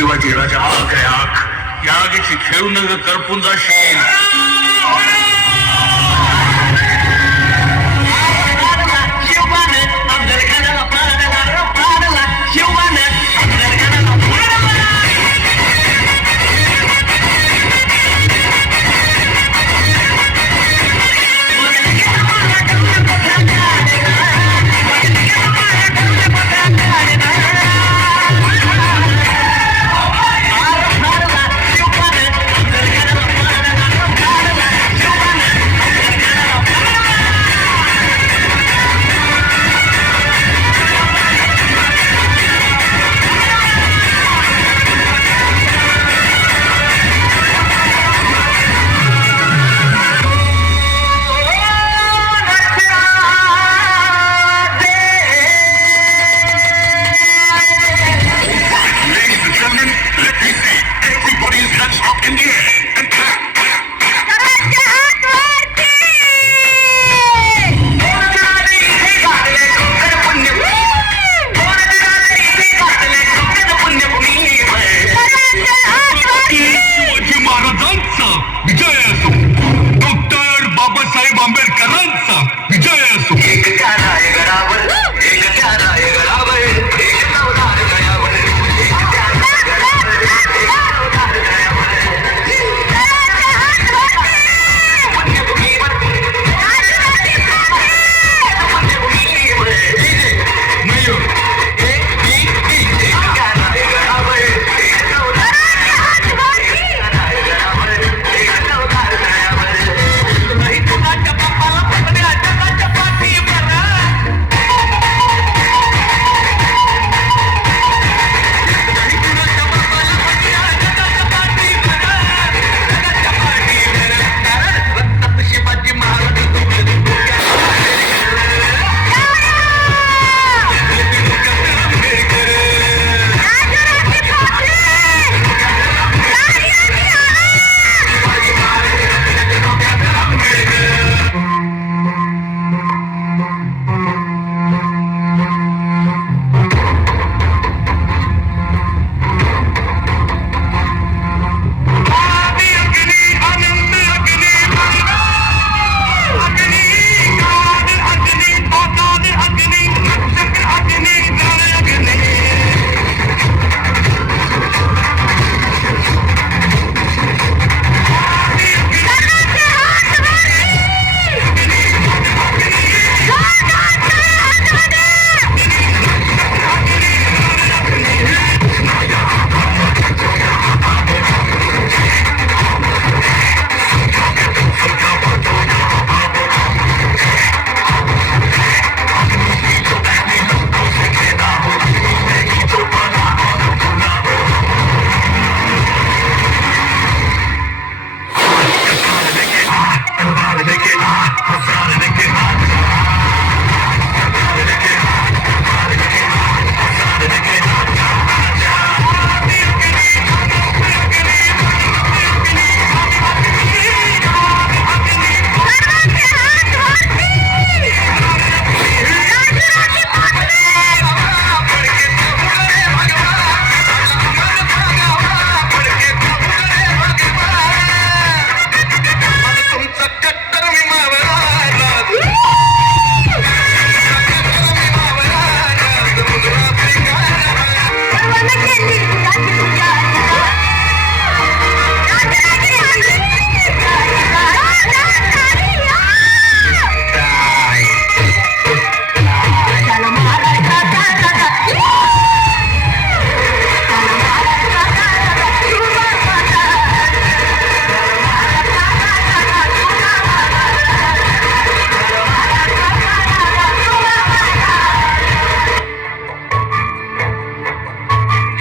शिवाजी राजा यागेची खेळू नग करपून जाशील.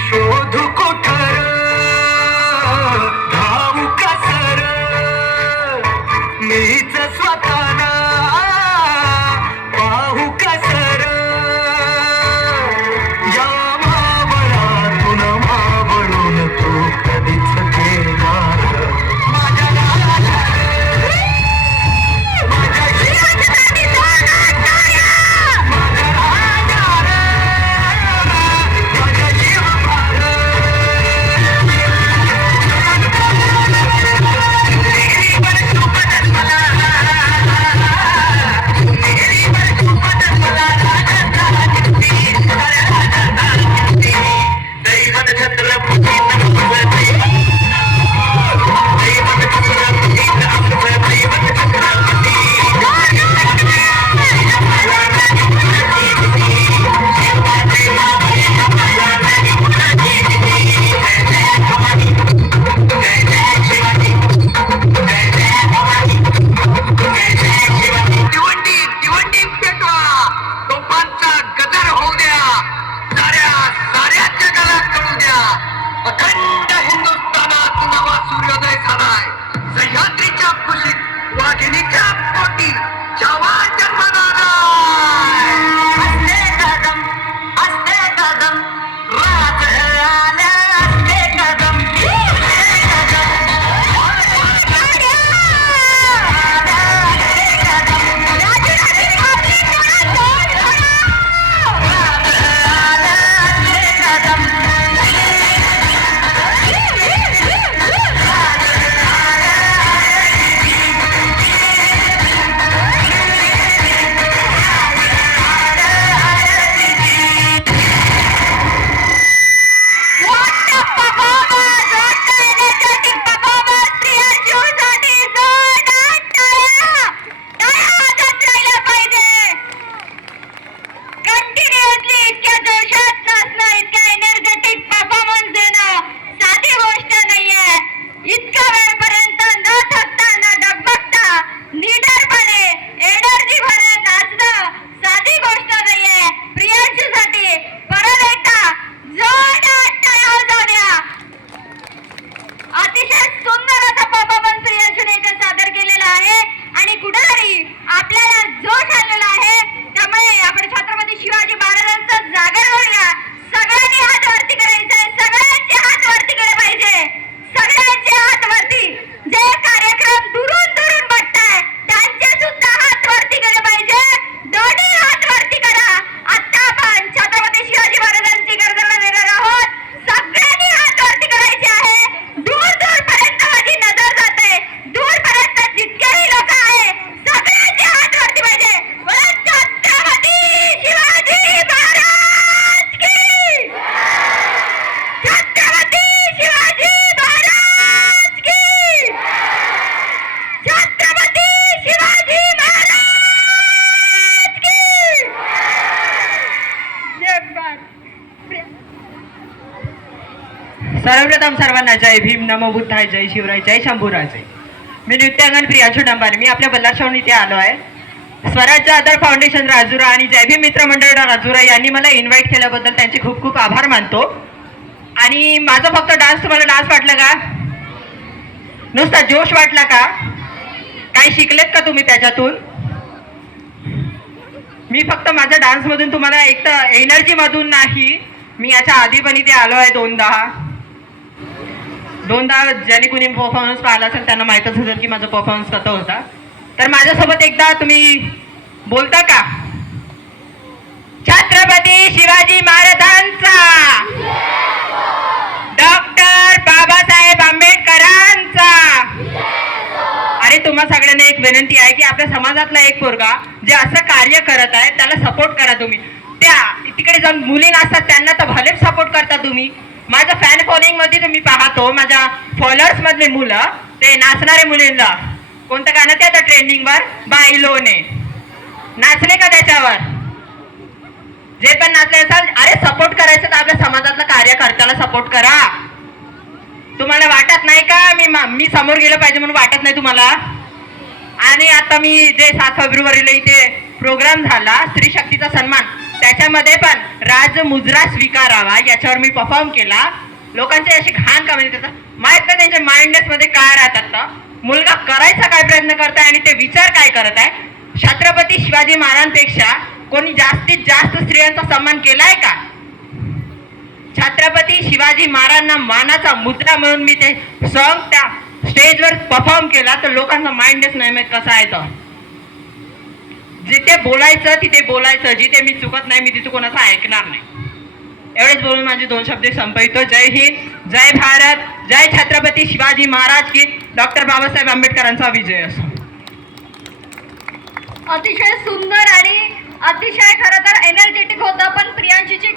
शोधू कोठार सर्वप्रथम सर्वांना जय भीम, नमो बुद्धाय, जय शिवराय, जय शंभूराजे. मी नृत्यांगण प्रियांशू डंबारे. मी आपल्या बल्लारशाहून इथे आलो आहे. स्वराज्य आधार फाउंडेशन राजुरा आणि जय भीम मित्र मंडळ राजुरा यांनी मला इन्व्हाइट केल्याबद्दल त्यांचे खूप खूप आभार मानतो. आणि माझा फक्त डान्स, तुम्हाला डान्स वाटला का? नुसता जोश वाटला का? काही शिकलेत का तुम्ही त्याच्यातून? मी फक्त माझ्या डान्समधून तुम्हाला एक तर एनर्जीमधून नाही, मी याच्या आधी पण इथे आलो आहे दोनदा. ज्याने कुणी परफॉर्मन्स पाहिला असेल त्यांना माहीतच असेल की माझा परफॉर्मन्स कसा होता. तर माझ्यासोबत एकदा तुम्ही बोलता का? छत्रपती शिवाजी महाराजांचा, डॉक्टर बाबासाहेब आंबेडकरांचा. आणि तुम्हा सगळ्यांना एक विनंती आहे की आपल्या समाजातला एक पोरगा जे असं कार्य करत आहे त्याला सपोर्ट करा तुम्ही. त्या तिकडे जाऊन मुली नसतात त्यांना तर भलेच सपोर्ट करता तुम्ही. माझ्या फॅन फॉलोइंग मध्ये तुम्ही पाहतो, माझ्या फॉलोअर्स मधले मुलं ते नाचणारे मुलींना कोणतं गाणं ते आता ट्रेंडिंगवर बाईलोने नाचले का? त्याच्यावर जे पण नाचले असाल, अरे सपोर्ट करायचं तर आपल्या समाजातल्या कार्यकर्त्याला सपोर्ट करा. तुम्हाला वाटत नाही का मी समोर गेलं पाहिजे म्हणून वाटत नाही तुम्हाला? आणि आता मी जे 7 फेब्रुवारीला इथे प्रोग्राम झाला स्त्री शक्तीचा सन्मान, त्याच्यामध्ये पण राज मुजरा स्वीकारावा याच्यावर मी परफॉर्म केला. लोकांचे अशी घाण कमेंट येतात, माहित नाही त्यांच्या माइंडनेस मध्ये काय राहतात ना. मुलगा करायचा काय प्रयत्न करताय आणि ते विचार काय करत आहे? छत्रपती शिवाजी महाराजांपेक्षा कोणी जास्तीत जास्त स्त्रियांचा सन्मान केलाय का? छत्रपती शिवाजी महाराजांना मानाचा मुद्रा म्हणून मी ते सॉन्ग त्या स्टेजवर परफॉर्म केला, तर लोकांचा माइंडनेस नाही माहित कसा आहे. तर जिथे बोलायचं तिथे बोलायचं, जिथे मी चुकत नाही मी तिथे कोणाचं ऐकणार नाही. एवढेच बोलून माझे 2 शब्द संपवितो. जय हिंद, जय भारत, जय छत्रपती शिवाजी महाराज की. डॉक्टर बाबासाहेब आंबेडकरांचा विजय असो. अतिशय सुंदर आणि अतिशय खरं तर एनर्जेटिक होतं, पण प्रियांशीची